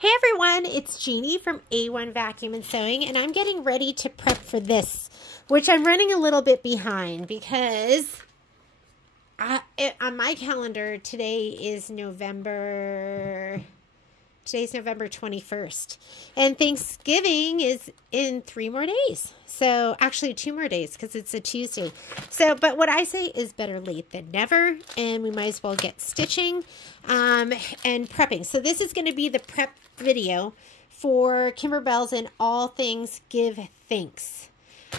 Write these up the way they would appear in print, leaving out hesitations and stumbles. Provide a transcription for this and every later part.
Hey everyone, it's Jeannie from A1 Vacuum and Sewing, and I'm getting ready to prep for this, which I'm running a little bit behind because on my calendar today's November 21st, and Thanksgiving is in 3 more days. So actually 2 more days because it's a Tuesday. So, but what I say is better late than never, and we might as well get stitching and prepping. So this is going to be the prep video for Kimberbell's and All Things Give Thanks.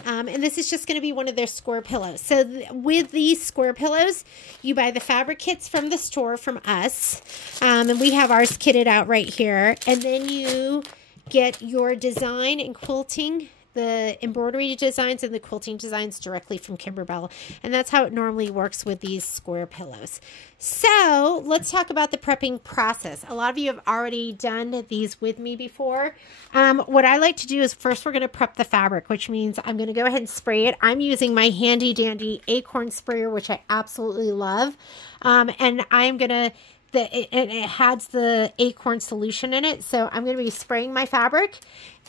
And this is just going to be one of their square pillows. So with these square pillows, you buy the fabric kits from the store from us. And we have ours kitted out right here. And then you get your design and quilting, the embroidery designs and the quilting designs directly from Kimberbell. And that's how it normally works with these square pillows. So let's talk about the prepping process. A lot of you have already done these with me before. What I like to do is first we're going to prep the fabric, which means I'm going to go ahead and spray it. I'm using my handy dandy acorn sprayer, which I absolutely love. And I'm going to it has the acorn solution in it. So I'm going to be spraying my fabric,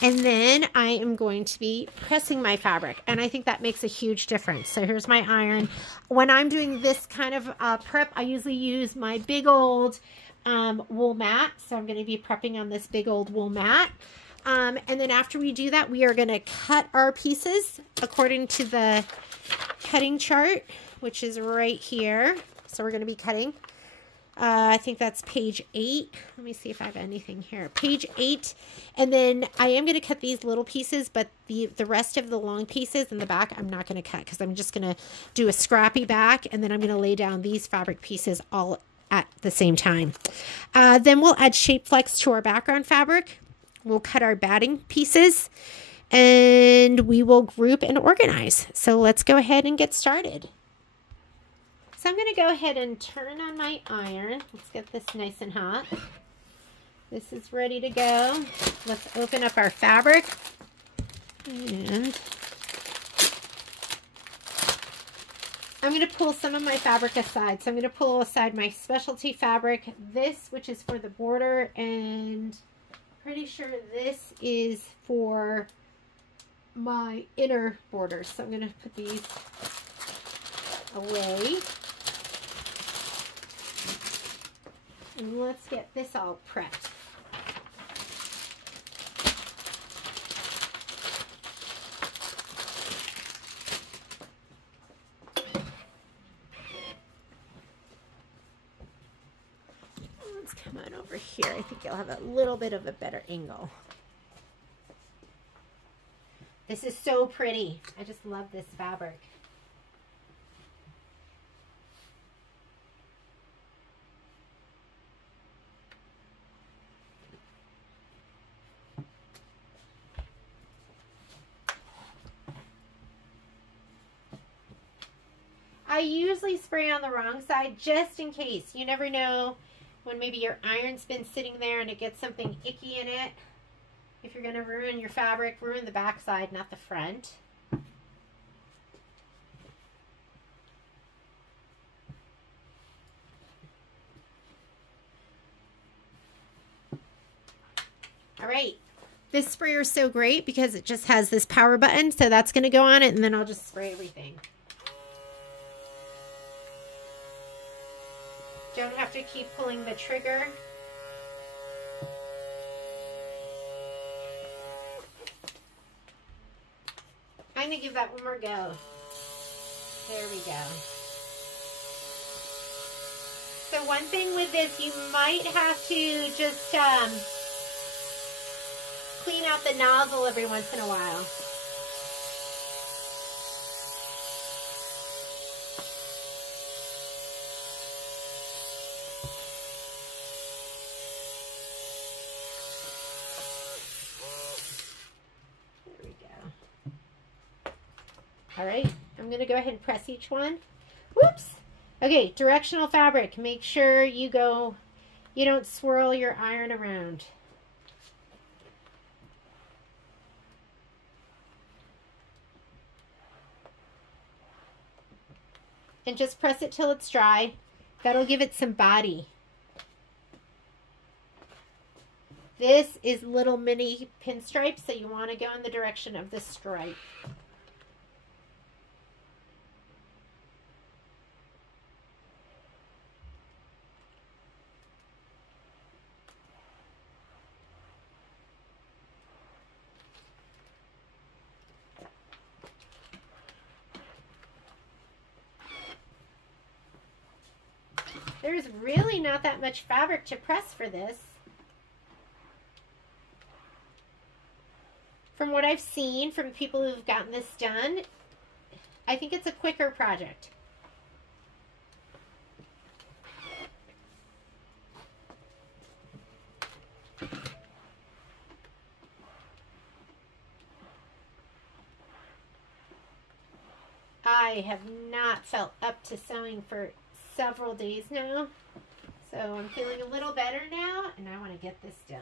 and then I am going to be pressing my fabric. And I think that makes a huge difference. So here's my iron. When I'm doing this kind of prep, I usually use my big old wool mat. So I'm going to be prepping on this big old wool mat. And then after we do that, we are going to cut our pieces according to the cutting chart, which is right here. So we're going to be cutting. I think that's page 8. Let me see if I have anything here. Page 8. And then I am going to cut these little pieces, but the rest of the long pieces in the back, I'm not going to cut because I'm just going to do a scrappy back, and then I'm going to lay down these fabric pieces all at the same time. Then we'll add shape flex to our background fabric. We'll cut our batting pieces, and we will group and organize. So let's go ahead and get started. So I'm going to go ahead and turn on my iron. Let's get this nice and hot. This is ready to go. Let's open up our fabric. And I'm going to pull some of my fabric aside. So I'm going to pull aside my specialty fabric, this, which is for the border, and pretty sure this is for my inner borders. So I'm going to put these away. And let's get this all prepped. Let's come on over here. I think you'll have a little bit of a better angle. This is so pretty. I just love this fabric. I usually spray on the wrong side just in case. You never know when maybe your iron's been sitting there and it gets something icky in it. If you're going to ruin your fabric, ruin the back side, not the front. All right. This sprayer is so great because it just has this power button. So that's going to go on it, and then I'll just spray everything. Don't have to keep pulling the trigger. I'm going to give that one more go. There we go. So one thing with this, you might have to just clean out the nozzle every once in a while. All right, I'm going to go ahead and press each one. Whoops. Okay, directional fabric. Make sure you don't swirl your iron around. And just press it till it's dry. That'll give it some body. This is little mini pinstripes, so you want to go in the direction of the stripe. There's really not that much fabric to press for this. From what I've seen from people who've gotten this done, I think it's a quicker project. I have not felt up to sewing for several days now, so I'm feeling a little better now, and I want to get this done.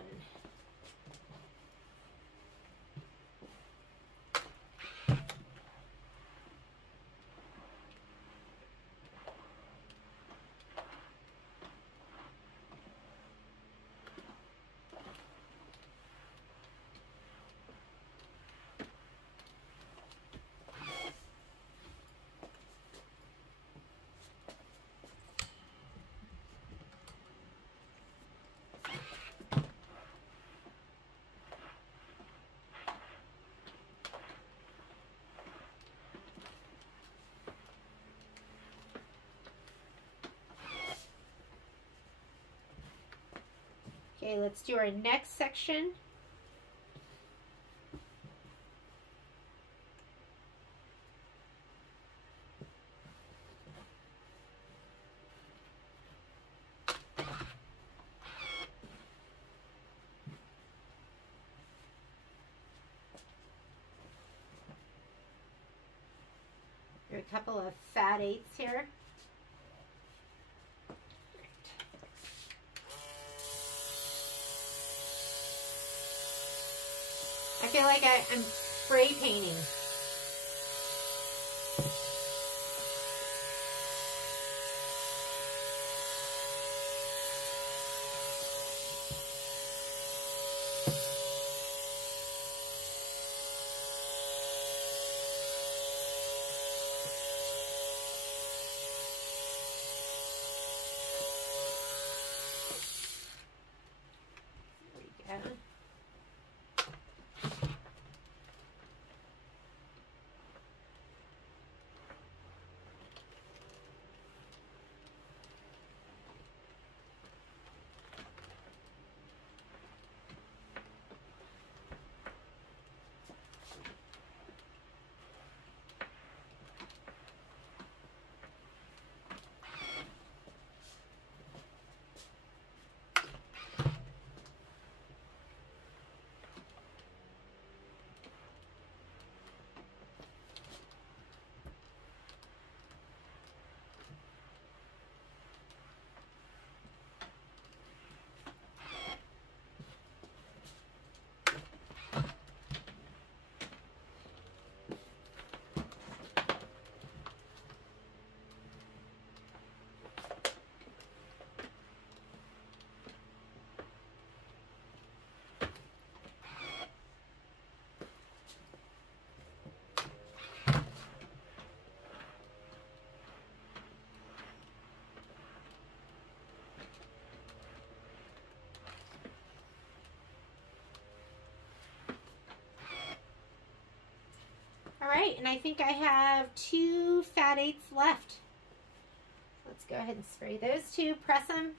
Okay, let's do our next section. There are a couple of fat eighths here. I feel like I'm spray painting. There we go. All right, and I think I have 2 fat eighths left. Let's go ahead and spray those 2, press them,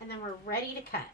and then we're ready to cut.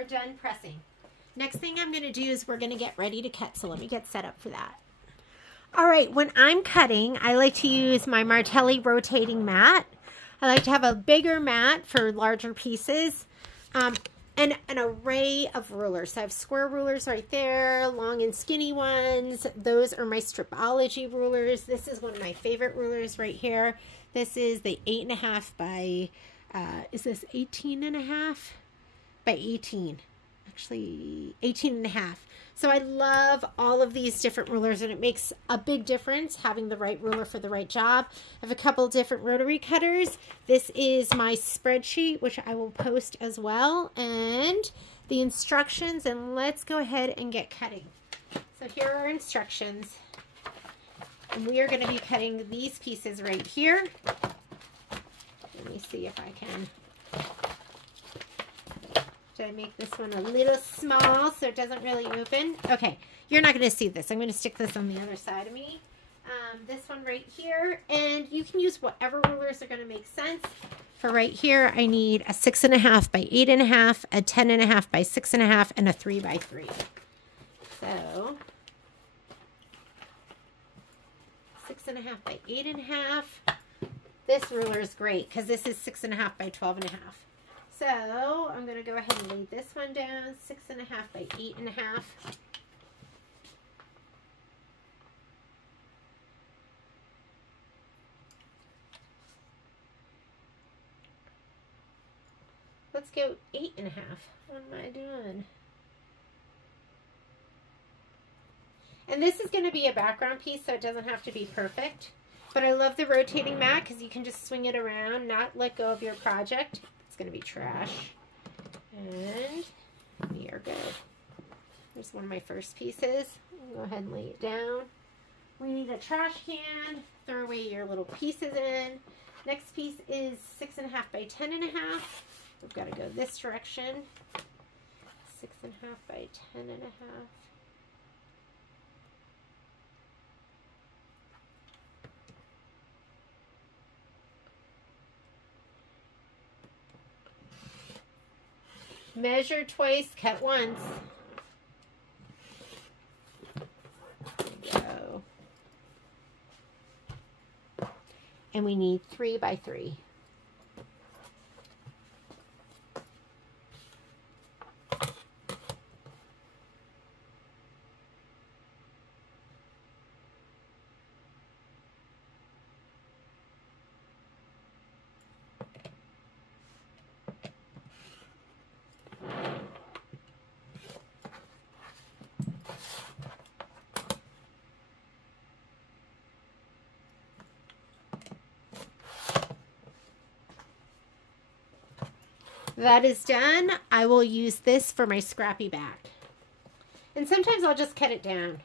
are done pressing. Next thing I'm going to do is we're going to get ready to cut. So let me get set up for that. All right, when I'm cutting, I like to use my Martelli rotating mat. I like to have a bigger mat for larger pieces. And an array of rulers. So I have square rulers right there, long and skinny ones. Those are my Stripology rulers. This is one of my favorite rulers right here. This is the 8.5 by, is this 18.5 by 18? Actually, 18.5. So I love all of these different rulers, and it makes a big difference having the right ruler for the right job. I have a couple different rotary cutters. This is my spreadsheet, which I will post as well, and the instructions, and let's go ahead and get cutting. So here are instructions, and we are going to be cutting these pieces right here. Let me see if I can. Should I make this one a little small so it doesn't really open? Okay, you're not going to see this. I'm going to stick this on the other side of me. This one right here, and you can use whatever rulers are going to make sense. For right here, I need a 6.5 by 8.5, a 10.5 by 6.5, and a 3 by 3. So 6.5 by 8.5. This ruler is great because this is 6.5 by 12.5. So I'm going to go ahead and lay this one down, 6.5 by 8.5. Let's go 8.5. What am I doing? And this is going to be a background piece, so it doesn't have to be perfect. But I love the rotating mat because you can just swing it around, not let go of your project. Going to be trash, and we are good. Here's one of my first pieces. I'll go ahead and lay it down. We need a trash can. Throw away your little pieces in. Next piece is 6.5 by 10.5. We've got to go this direction. 6.5 by 10.5. Measure twice, cut once. There we go. And we need 3 by 3. That is done. I will use this for my scrappy back. And sometimes I'll just cut it down.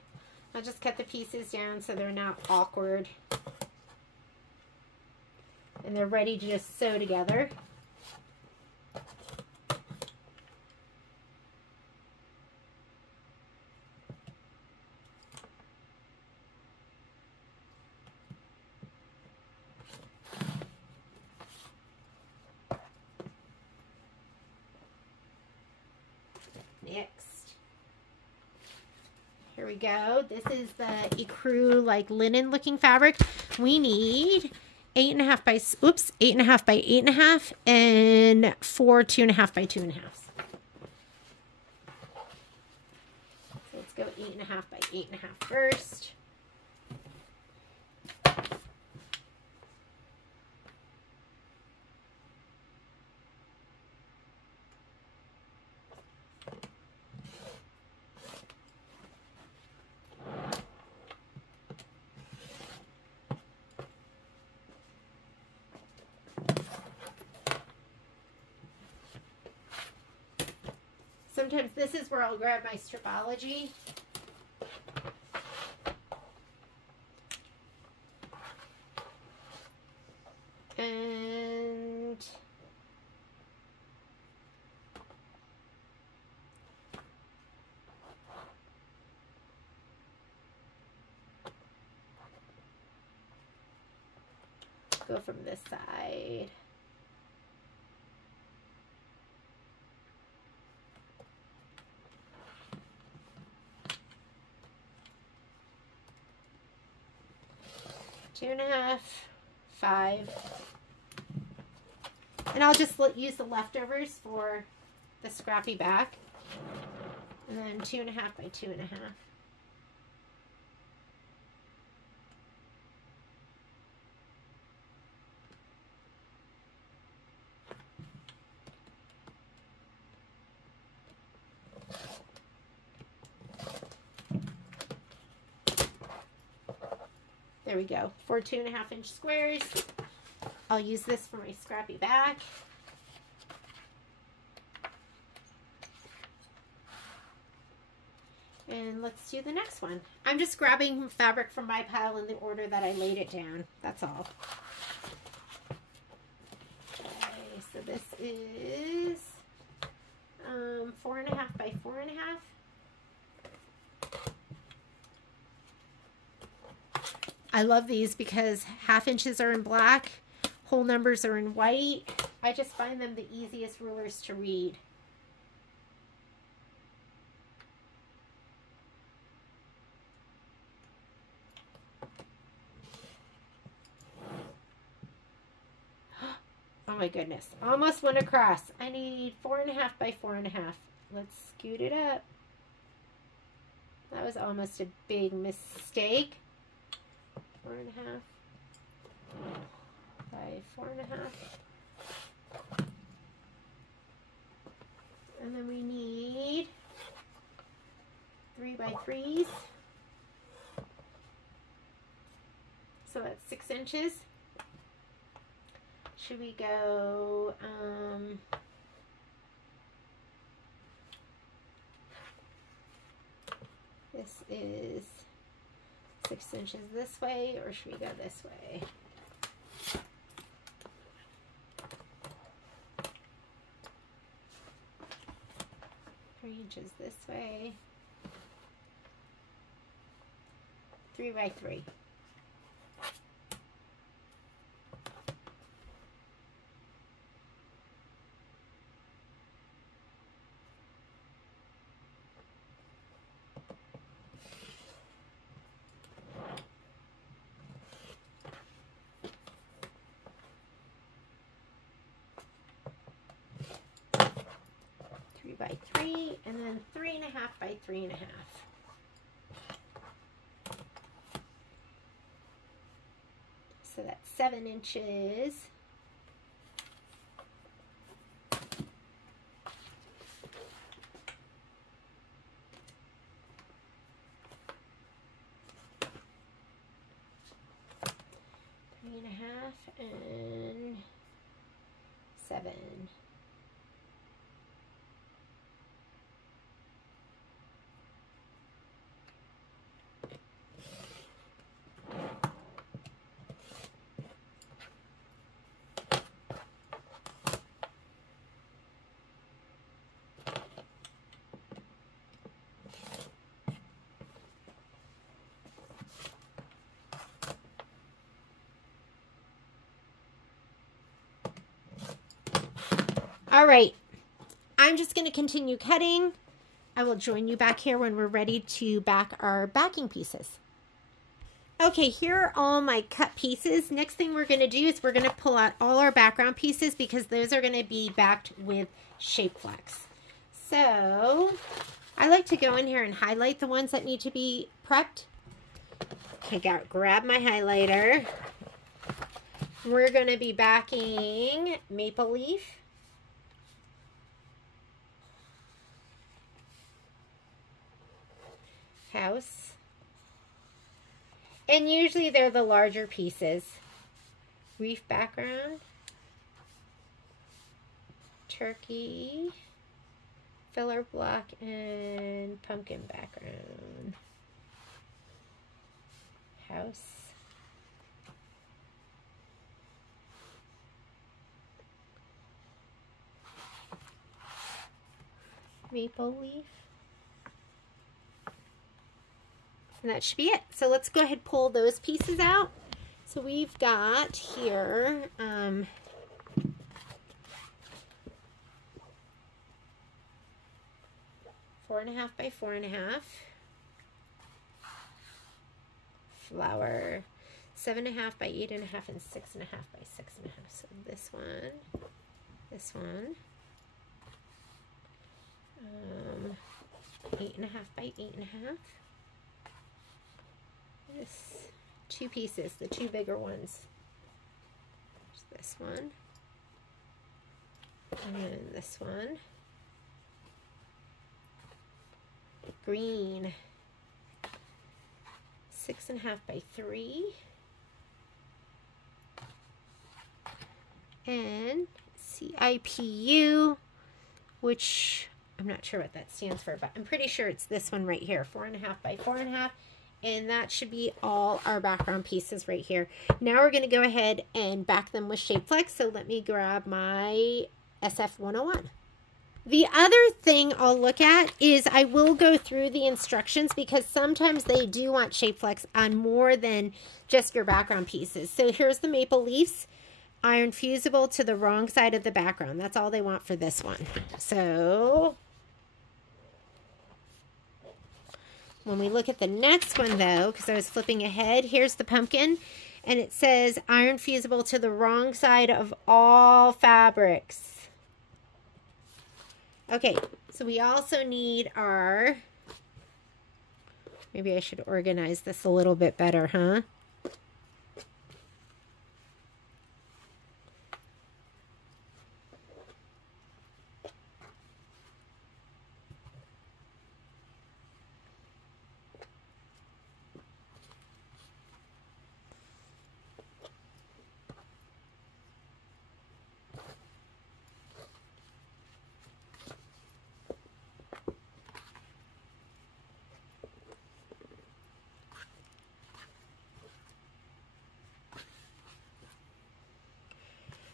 I'll just cut the pieces down so they're not awkward. And they're ready to just sew together. Next, here we go. This is the ecru like linen looking fabric. We need 8.5 by 8.5 and 4 2.5 by 2.5. So let's go 8.5 by 8.5 first. Sometimes this is where I'll grab my Stripology. And go from this side. 2.5, 5. And I'll just use the leftovers for the scrappy back. And then 2.5 by 2.5. There we go, 4 2.5-inch squares. I'll use this for my scrappy back. And let's do the next one. I'm just grabbing fabric from my pile in the order that I laid it down. That's all. Okay, so this is 4.5 by 4.5. I love these because 1/2 inches are in black, whole numbers are in white. I just find them the easiest rulers to read. Oh my goodness, almost went across. I need 4.5 by 4.5. Let's scoot it up. That was almost a big mistake. 4.5 by 4.5. And then we need 3 by 3s. So that's 6 inches. Should we go, this is 6 inches this way, or should we go this way? Three inches this way. 3 by 3. By 3, and then 3.5 by 3.5. So that's 7 inches. Three and a half and 7. All right, I'm just going to continue cutting. I will join you back here when we're ready to back our backing pieces. Okay, here are all my cut pieces. Next thing we're going to do is we're going to pull out all our background pieces because those are going to be backed with shape flex. So I like to go in here and highlight the ones that need to be prepped. Okay, grab my highlighter. We're going to be backing Maple Leaf, House, and usually they're the larger pieces. Reef background, Turkey, filler block, and pumpkin background. House, Maple Leaf. And that should be it. So let's go ahead and pull those pieces out. So we've got here 4.5 by 4.5 flower. 7.5 by 8.5, and 6.5 by 6.5. So this one, 8.5 by 8.5. This 2 pieces, the 2 bigger ones. There's this one, and this one. Green, 6.5 by 3. And CIPU, which I'm not sure what that stands for, but I'm pretty sure it's this one right here, 4.5 by 4.5. And that should be all our background pieces right here. Now we're going to go ahead and back them with Shape Flex. So let me grab my SF 101. The other thing I'll look at is I will go through the instructions because sometimes they do want Shape Flex on more than just your background pieces. So here's the maple leaves. Iron fusible to the wrong side of the background. That's all they want for this one. So when we look at the next one though, because I was flipping ahead, here's the pumpkin and it says iron fusible to the wrong side of all fabrics. Okay, so we also need our, maybe I should organize this a little bit better, huh?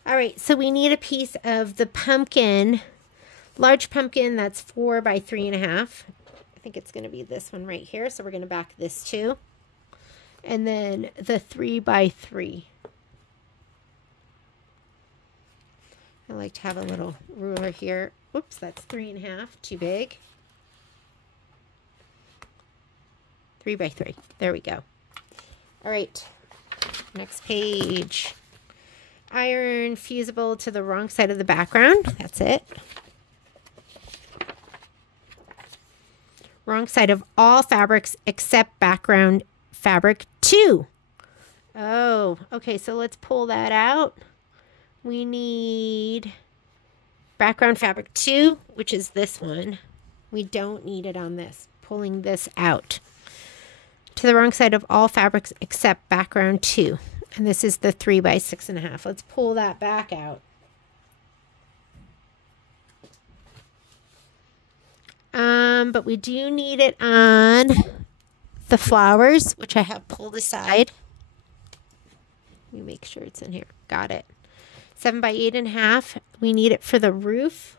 All right, so we need a piece of the pumpkin, large pumpkin that's 4 by 3.5. I think it's going to be this one right here, so we're going to back this too. And then the 3 by 3. I like to have a little ruler here. Oops, that's 3.5, too big. 3 by 3. There we go. All right, next page. Iron fusible to the wrong side of the background. That's it. Wrong side of all fabrics except background fabric 2. Oh, okay, so let's pull that out. We need background fabric 2, which is this one. We don't need it on this. Pulling this out. To the wrong side of all fabrics except background 2. And this is the 3 by 6.5. Let's pull that back out. But we do need it on the flowers, which I have pulled aside. Let me make sure it's in here. Got it. 7 by 8.5. We need it for the roof.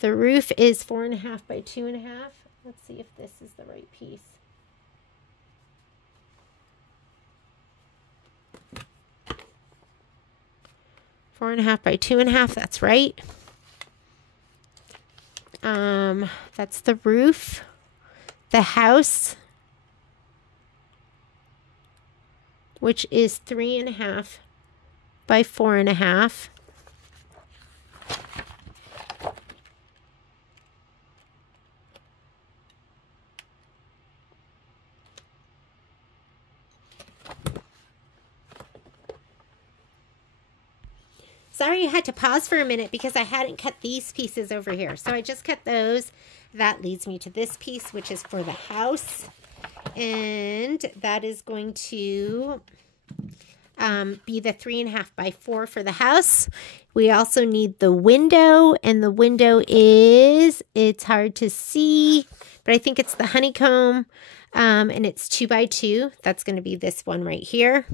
The roof is 4.5 by 2.5. Let's see if this is the right piece. Four and a half by 2.5, that's right. That's the roof. The house, which is 3.5 by 4.5. Sorry I had to pause for a minute because I hadn't cut these pieces over here. So I just cut those. That leads me to this piece, which is for the house. And that is going to be the 3.5 by 4 for the house. We also need the window. And the window is, it's hard to see, but I think it's the honeycomb. And it's 2 by 2. That's going to be this one right here.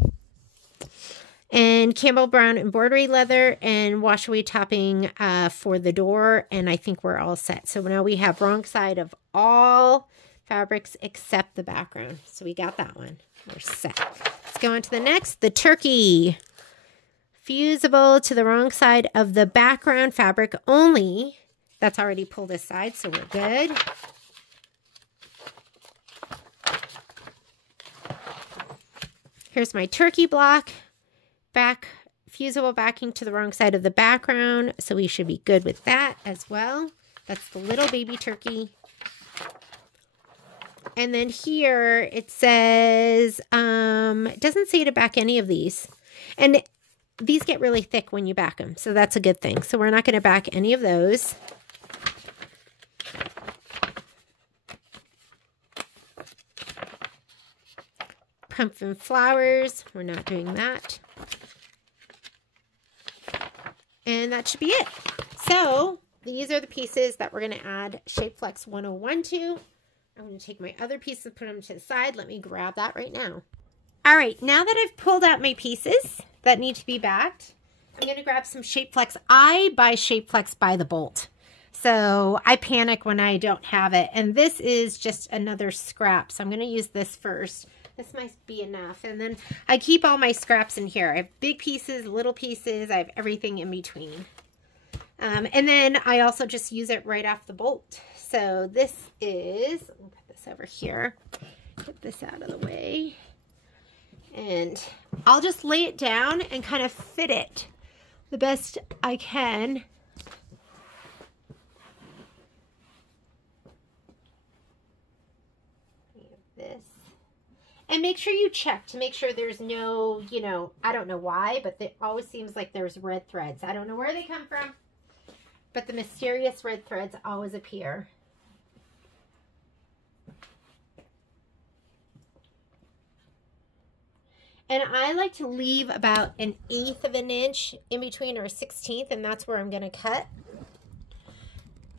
And Campbell brown embroidery leather and wash away topping for the door. And I think we're all set. So now we have wrong side of all fabrics except the background. So we got that one. We're set. Let's go on to the next. The turkey. Fusible to the wrong side of the background fabric only. That's already pulled aside, so we're good. Here's my turkey block. Back, fusible backing to the wrong side of the background. So we should be good with that as well. That's the little baby turkey. And then here it says, it doesn't say to back any of these. And these get really thick when you back them. So that's a good thing. So we're not going to back any of those. Pumpkin flowers. We're not doing that. And that should be it. So these are the pieces that we're going to add Shape Flex 101 to. I'm going to take my other pieces, put them to the side. Let me grab that right now. All right, now that I've pulled out my pieces that need to be backed, I'm going to grab some Shape Flex. I buy Shape Flex by the bolt. So I panic when I don't have it. And this is just another scrap. So I'm going to use this first. This might be enough. And then I keep all my scraps in here. I have big pieces, little pieces. I have everything in between. And then I also just use it right off the bolt. So this is, let me put this over here, get this out of the way. And I'll just lay it down and kind of fit it the best I can. This. And make sure you check to make sure there's no, you know, I don't know why, but it always seems like there's red threads. I don't know where they come from, but the mysterious red threads always appear. And I like to leave about 1/8 of an inch in between, or 1/16, and that's where I'm going to cut.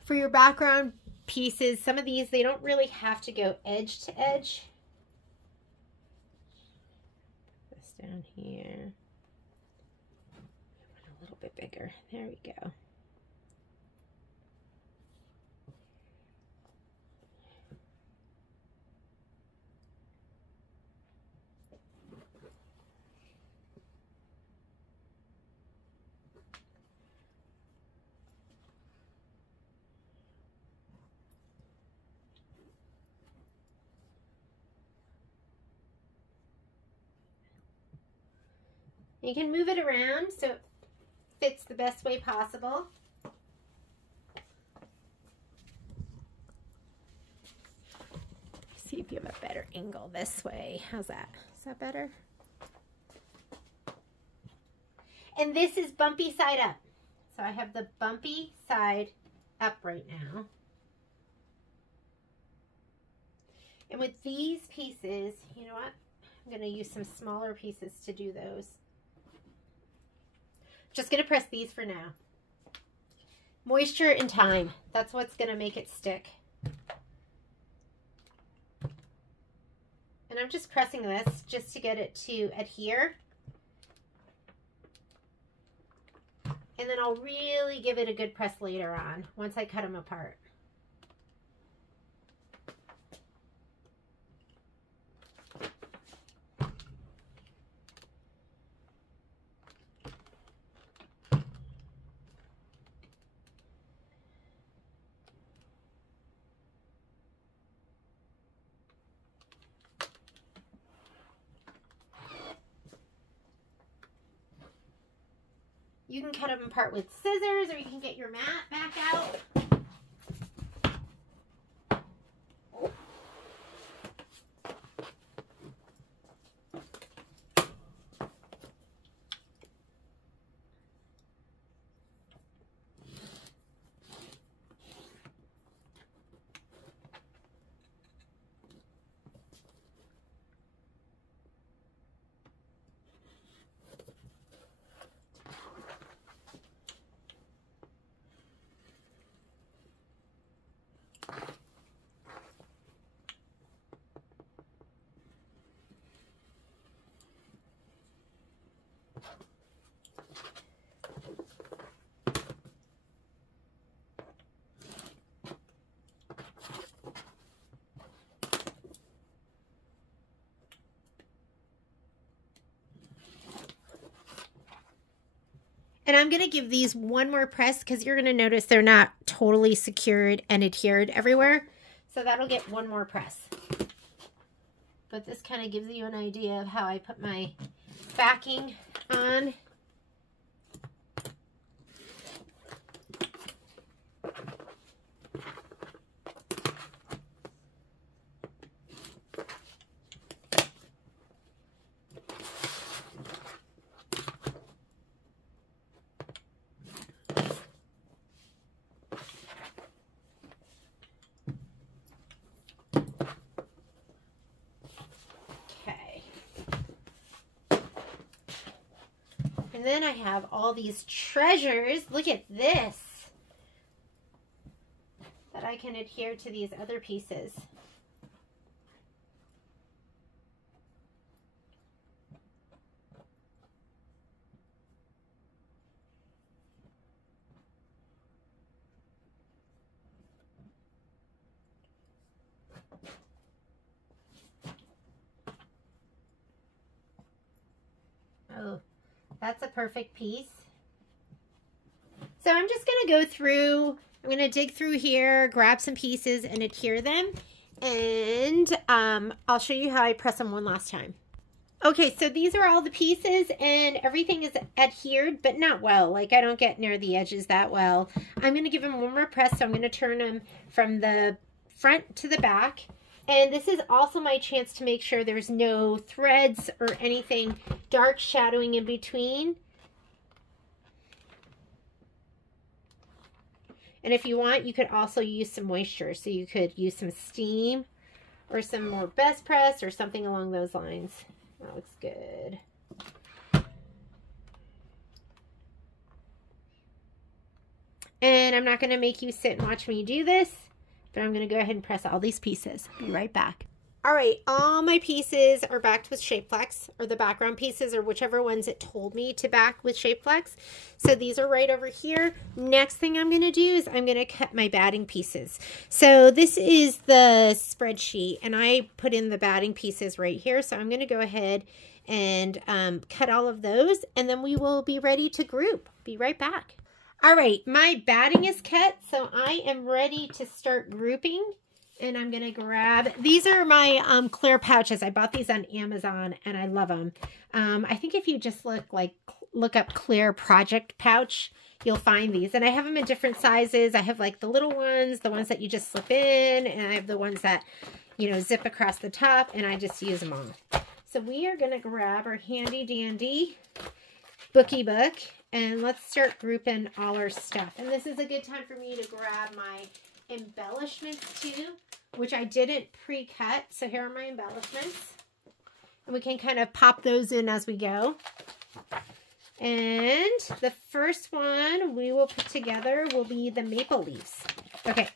For your background pieces, some of these, they don't really have to go edge to edge. Put this down here. A little bit bigger. There we go. You can move it around so it fits the best way possible. See if you have a better angle this way. How's that? Is that better? And this is bumpy side up. So I have the bumpy side up right now. And with these pieces, you know what? I'm going to use some smaller pieces to do those. Just going to press these for now. Moisture and time. That's what's going to make it stick. And I'm just pressing this just to get it to adhere. And then I'll really give it a good press later on, once I cut them apart. You can cut them apart with scissors, or you can get your mat back out. And I'm going to give these one more press because you're going to notice they're not totally secured and adhered everywhere. So that'll get one more press. but this kind of gives you an idea of how I put my backing on. And then I have all these treasures. Look at this. That I can adhere to these other pieces. Oh. That's a perfect piece. So I'm just going to go through, I'm going to dig through here, grab some pieces and adhere them. And I'll show you how I press them one last time. Okay, so these are all the pieces and everything is adhered, but not well. Like I don't get near the edges that well. I'm going to give them one more press. So I'm going to turn them from the front to the back. And this is also my chance to make sure there's no threads or anything dark shadowing in between. And if you want, you could also use some moisture. So you could use some steam or some more best press or something along those lines. That looks good. And I'm not going to make you sit and watch me do this. But I'm going to go ahead and press all these pieces. Be right back. All right, all my pieces are backed with Shape Flex, or the background pieces, or whichever ones it told me to back with Shape Flex. So these are right over here. Next thing I'm going to do is I'm going to cut my batting pieces. So this is the spreadsheet, and I put in the batting pieces right here. So I'm going to go ahead and cut all of those, and then we will be ready to group. Be right back. All right, my batting is cut, so I am ready to start grouping. And I'm going to grab, these are my clear pouches. I bought these on Amazon and I love them. I think if you just look up clear project pouch, you'll find these. And I have them in different sizes. I have like the little ones, the ones that you just slip in, and I have the ones that, you know, zip across the top, and I just use them all. So we are going to grab our handy dandy bookie book. And let's start grouping all our stuff. And this is a good time for me to grab my embellishments too, which I didn't pre-cut. So here are my embellishments. And we can kind of pop those in as we go. And the first one we will put together will be the maple leaves. Okay,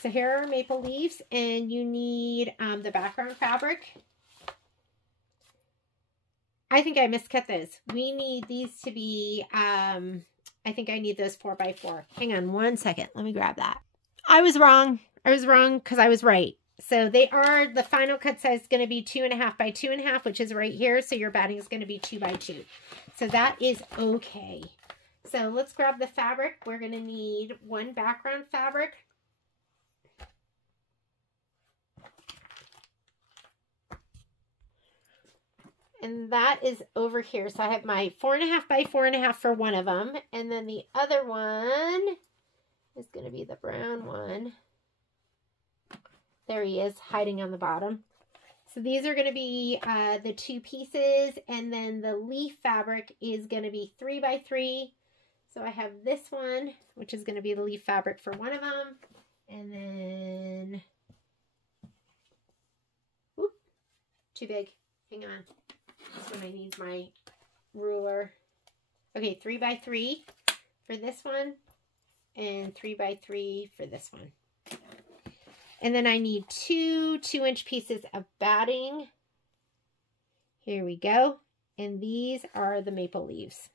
so here are maple leaves, and you need the background fabric. I think I miscut those. We need these to be, I think I need those 4x4. Hang on one second. Let me grab that. I was wrong. I was wrong because I was right. So they are, the final cut size is going to be 2.5 by 2.5, which is right here. So your batting is going to be 2x2. So that is okay. So let's grab the fabric. We're going to need one background fabric. And that is over here. So I have my 4.5 by 4.5 for one of them. And then the other one is going to be the brown one. There he is, hiding on the bottom. So these are going to be the two pieces. And then the leaf fabric is going to be 3x3. So I have this one, which is going to be the leaf fabric for one of them. And then, whoop, too big. Hang on. That's when I need my ruler. Okay, 3x3 for this one, and 3x3 for this one. And then I need two 2-inch pieces of batting. Here we go. And these are the maple leaves.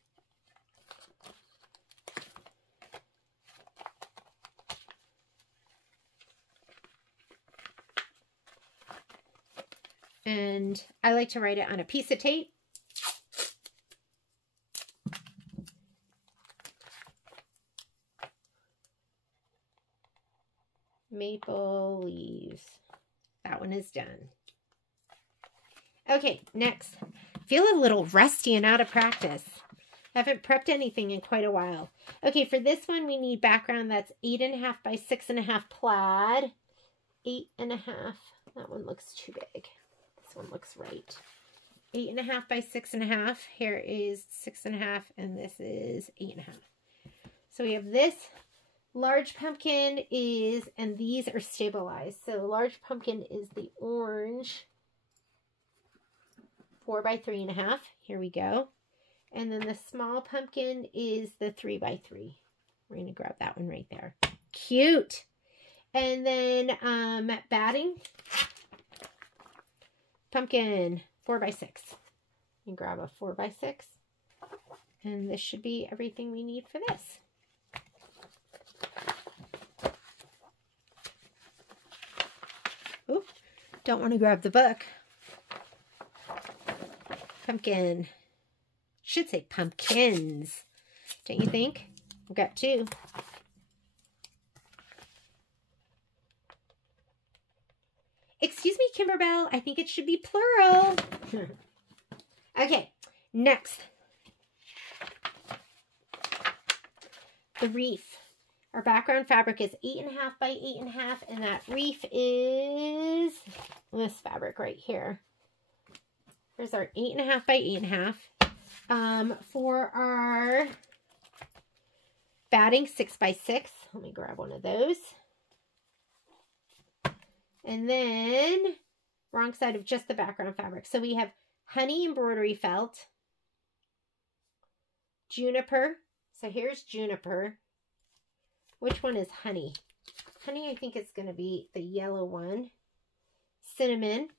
And I like to write it on a piece of tape. Maple leaves. That one is done. Okay, next. Feel a little rusty and out of practice. I haven't prepped anything in quite a while. Okay, for this one, we need background that's 8.5 by 6.5 plaid. 8.5. That one looks too big. This one looks right. 8.5 by 6.5. Here is 6.5, and this is 8.5. So we have this. Large pumpkin is, and these are stabilized. So large pumpkin is the orange. 4 by 3.5. Here we go. And then the small pumpkin is the 3 by 3. We're going to grab that one right there. Cute. And then batting. Pumpkin 4 by 6. You grab a 4 by 6. And this should be everything we need for this. Ooh, don't want to grab the book. Pumpkin. Should say pumpkins. Don't you think? I've got 2. Excuse me, Kimberbell. I think it should be plural. Okay, next. The wreath. Our background fabric is 8.5 by 8.5, and that wreath is this fabric right here. Here's our 8.5 by 8.5. For our batting, 6 by 6. Let me grab one of those. And then, wrong side of just the background fabric. So we have honey embroidery felt, juniper. So here's juniper. Which one is honey? Honey, I think it's going to be the yellow one. Cinnamon.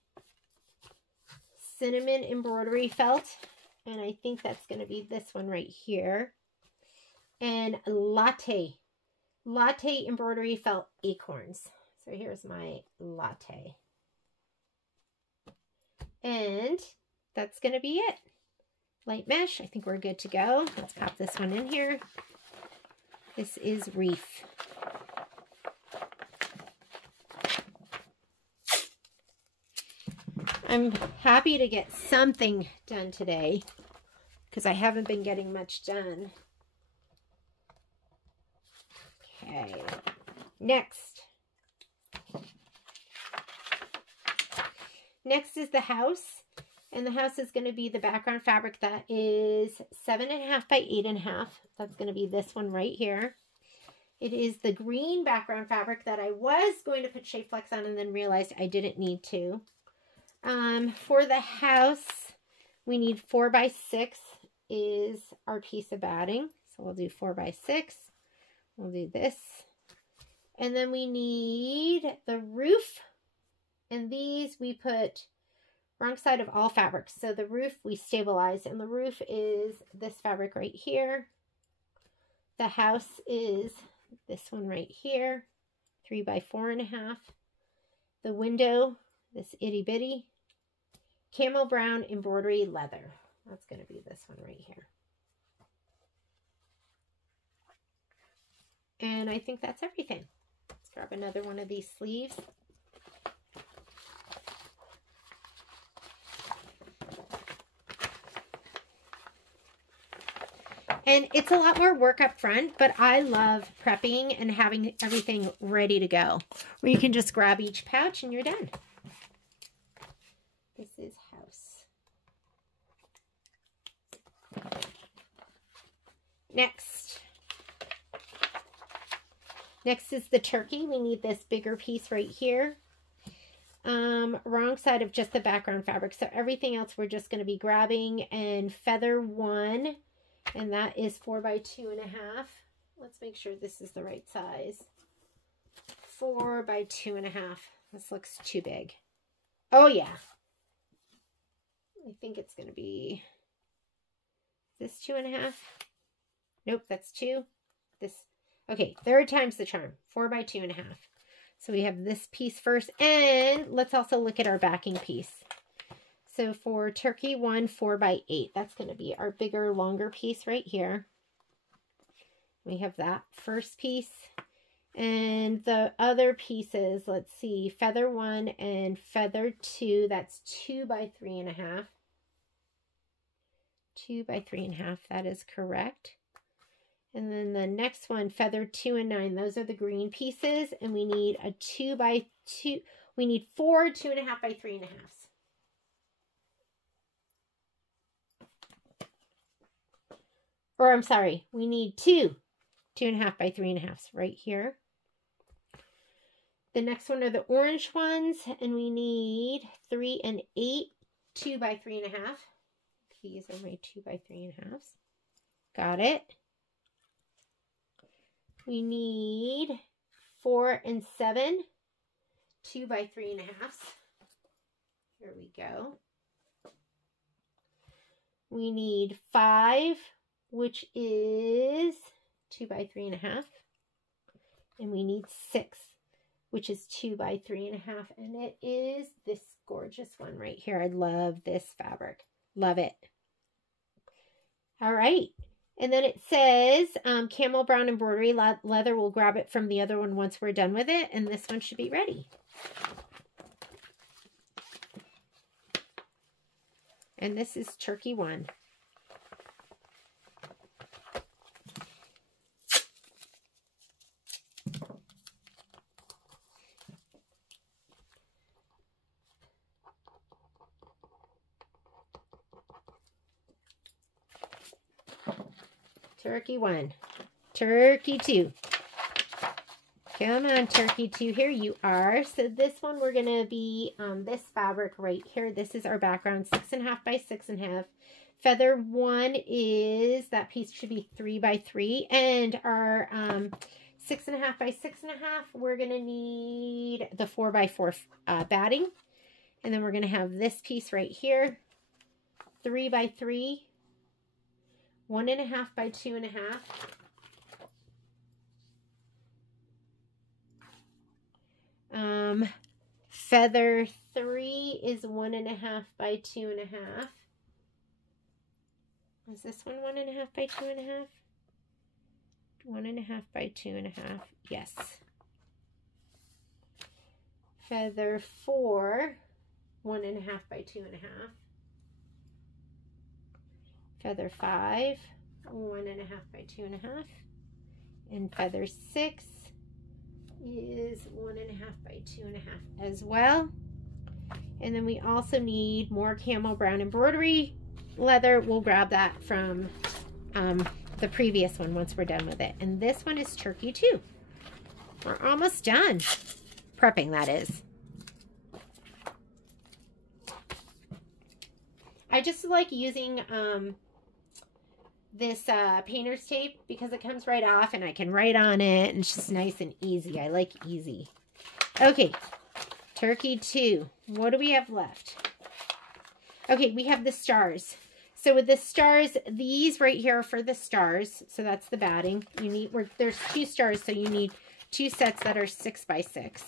Cinnamon embroidery felt. And I think that's going to be this one right here. And latte. Latte embroidery felt acorns. So here's my latte. And that's going to be it. Light mesh. I think we're good to go. Let's pop this one in here. This is wreath. I'm happy to get something done today because I haven't been getting much done. Okay, next. Next is the house. And the house is going to be the background fabric that is 7.5 by 8.5. That's going to be this one right here. It is the green background fabric that I was going to put Shea Flex on and then realized I didn't need to. For the house, we need 4 by 6 is our piece of batting. So we'll do 4 by 6. We'll do this. And then we need the roof. And these we put wrong side of all fabrics. So the roof we stabilize, and the roof is this fabric right here. The house is this one right here, 3 by 4.5. The window, this itty bitty, camel brown embroidery leather. That's going to be this one right here. And I think that's everything. Let's grab another one of these sleeves. And it's a lot more work up front, but I love prepping and having everything ready to go, where you can just grab each pouch and you're done. This is house. Next. Next is the turkey. We need this bigger piece right here. Wrong side of just the background fabric. So everything else we're just going to be grabbing and feather 1. And that is 4 by 2.5. Let's make sure this is the right size. 4 by 2.5. This looks too big. Oh yeah. I think it's going to be this 2.5. Nope, that's 2. This. Okay, third time's the charm. 4 by 2.5. So we have this piece first, and let's also look at our backing piece. So for turkey 1, 4 by 8, that's going to be our bigger, longer piece right here. We have that first piece, And the other pieces, let's see, feather 1 and feather 2, that's 2 by 3.5. 2 by 3.5, that is correct. And then the next one, feather 2 and 9, those are the green pieces. And we need a 2 by 2, we need 4 2.5 by 3.5. Or I'm sorry, we need 2 2.5 by 3.5 right here. The next one are the orange ones, and we need 3 and 8, 2 by 3.5. These are my 2 by 3.5. Got it. We need 4 and 7, 2 by 3.5. Here we go. We need 5, which is 2 by 3.5. And we need 6, which is 2 by 3.5. And it is this gorgeous one right here. I love this fabric. Love it. All right. And then it says camel brown embroidery leather. We'll grab it from the other one once we're done with it. And this one should be ready. And this is turkey 1. Turkey 1. Turkey 2. Come on, turkey 2. Here you are. So this one we're going to be this fabric right here. This is our background, 6.5 by 6.5. Feather 1 is, that piece should be 3 by 3. And our 6.5 by 6.5, we're going to need the 4 by 4 batting. And then we're going to have this piece right here, 3 by 3. 1.5 by 2.5. Feather 3 is 1.5 by 2.5. Is this one 1.5 by 2.5? 1.5 by 2.5. Yes. Feather 4, 1.5 by 2.5. Feather 5, 1.5 by 2.5. And feather 6 is 1.5 by 2.5 as well. And then we also need more camel brown embroidery leather. We'll grab that from the previous one once we're done with it. And this one is turkey 2. We're almost done. Prepping, that is. I just like using this painter's tape because it comes right off and I can write on it and it's just nice and easy. I like easy. Okay, turkey 2. What do we have left? Okay, we have the stars. So with the stars, these right here are for the stars. So that's the batting. You need, there's 2 stars, so you need 2 sets that are 6 by 6.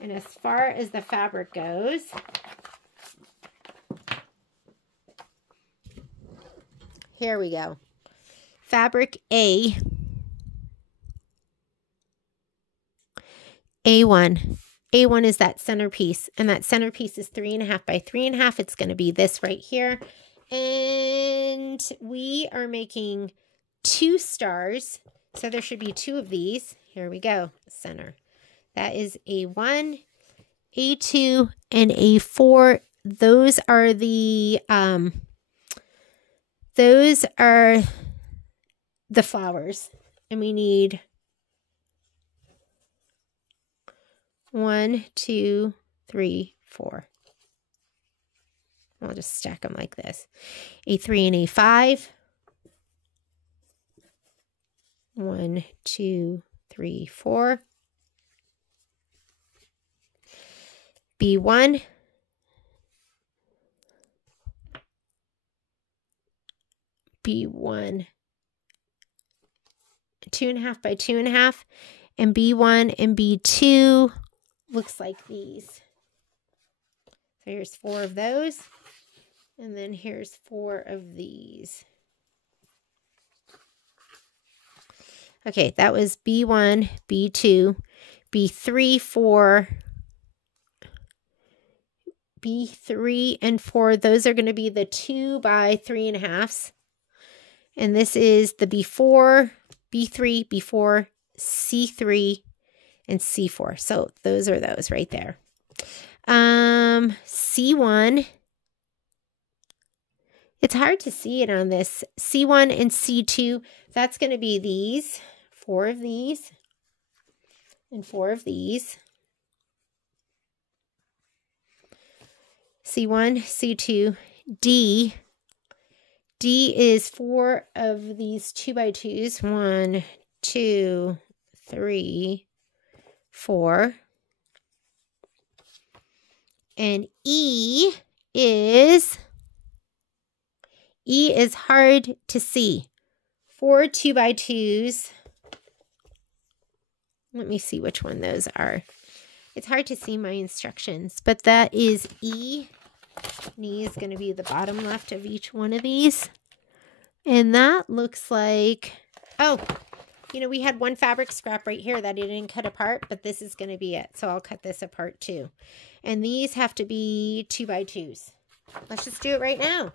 And as far as the fabric goes, here we go. Fabric A. A1. A1 is that centerpiece, and that centerpiece is 3.5 by 3.5. It's going to be this right here. And we are making 2 stars. So there should be 2 of these. Here we go. Center. That is A1, A2, and A4. Those are the flowers. And we need 1, 2, 3, 4. I'll just stack them like this. A3 and A5. 1, 2, 3, 4. B1. B1. 2.5 by 2.5. And B1 and B2 looks like these. So here's 4 of those. And then here's 4 of these. Okay, that was B1, B2, B3, 4, B3 and 4. Those are going to be the 2 by 3.5s. And this is the B4, B3, B4, C3, and C4. So those are those right there. C1. It's hard to see it on this. C1 and C2, that's going to be these, 4 of these, and 4 of these. C1, C2, D. D is 4 of these 2x2s. 1, 2, 3, 4. And E is hard to see. 4 2x2s. Let me see which one those are. It's hard to see my instructions, but that is E. And E is going to be the bottom left of each one of these. And that looks like, oh, you know, we had one fabric scrap right here that I didn't cut apart, but this is going to be it. So I'll cut this apart too. And these have to be 2x2s. Let's just do it right now.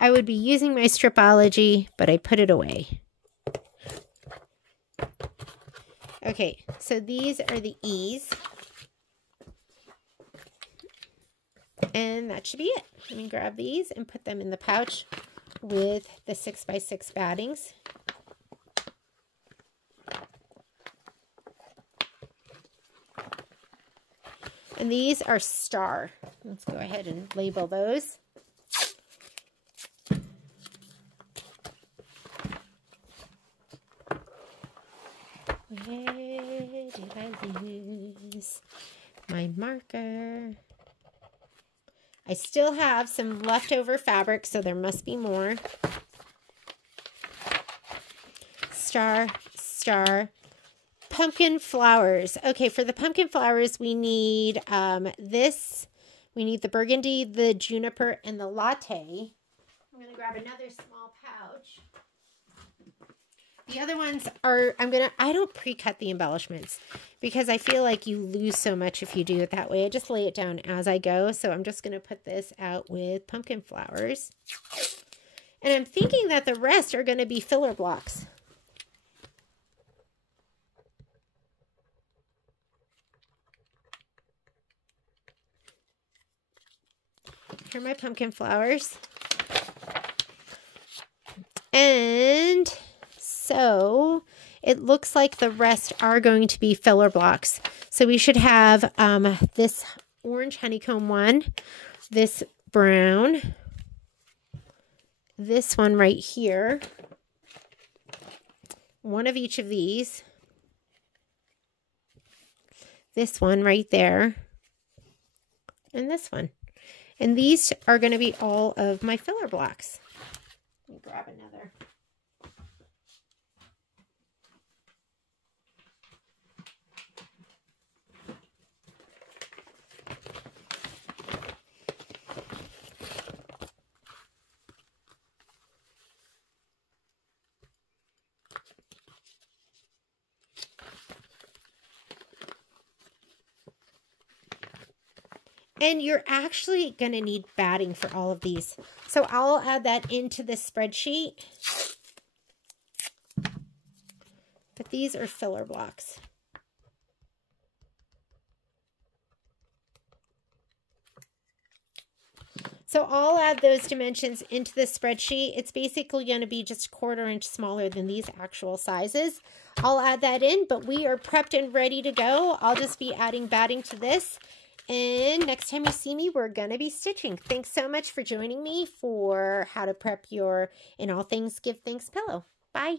I would be using my stripology, but I put it away. Okay, so these are the E's. And that should be it. Let me grab these and put them in the pouch with the 6x6 battings. And these are star. Let's go ahead and label those. Where did I lose my marker? I still have some leftover fabric, so there must be more. Star, star, pumpkin flowers. Okay, for the pumpkin flowers, we need this. We need the burgundy, the juniper, and the latte. I'm going to grab another small pouch. The other ones are, I don't pre-cut the embellishments because I feel like you lose so much if you do it that way. I just lay it down as I go. So I'm just going to put this out with pumpkin flowers. And I'm thinking that the rest are going to be filler blocks. Here are my pumpkin flowers. And so it looks like the rest are going to be filler blocks. So we should have this orange honeycomb one, this brown, this one right here, one of each of these, this one right there, and this one. And these are going to be all of my filler blocks. Let me grab another. And you're actually going to need batting for all of these. So I'll add that into this spreadsheet. But these are filler blocks. So I'll add those dimensions into the spreadsheet. It's basically going to be just 1/4 inch smaller than these actual sizes. I'll add that in, but we are prepped and ready to go. I'll just be adding batting to this. And next time you see me, we're going to be stitching. Thanks so much for joining me for how to prep your In All Things Give Thanks pillow. Bye.